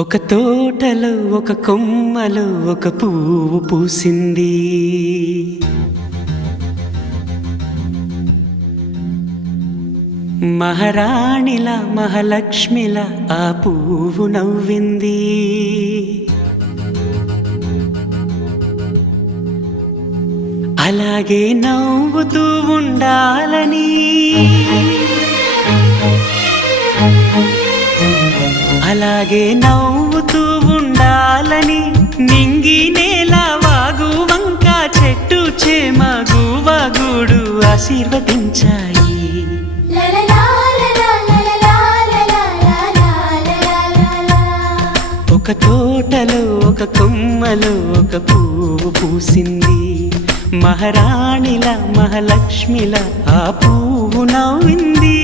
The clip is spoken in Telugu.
ఒక తోటలో ఒక కొమ్మలో ఒక పువ్వు పూసింది. మహారాణిలా మహాలక్ష్మిలా ఆ పువ్వు నవ్వింది. అలాగే నవ్వుతూ ఉండాలని, అలాగే నవ్వుతూ ఉండాలని నింగి నేల వాగు వంక చెట్టు చేమ గువగూడు ఆశీర్వదించాయి. ఒక తోటలో ఒక కొమ్మలో ఒక పువ్వు పూసింది. మహారాణిలా మహాలక్ష్మిలా ఆ పువ్వు నవ్వింది.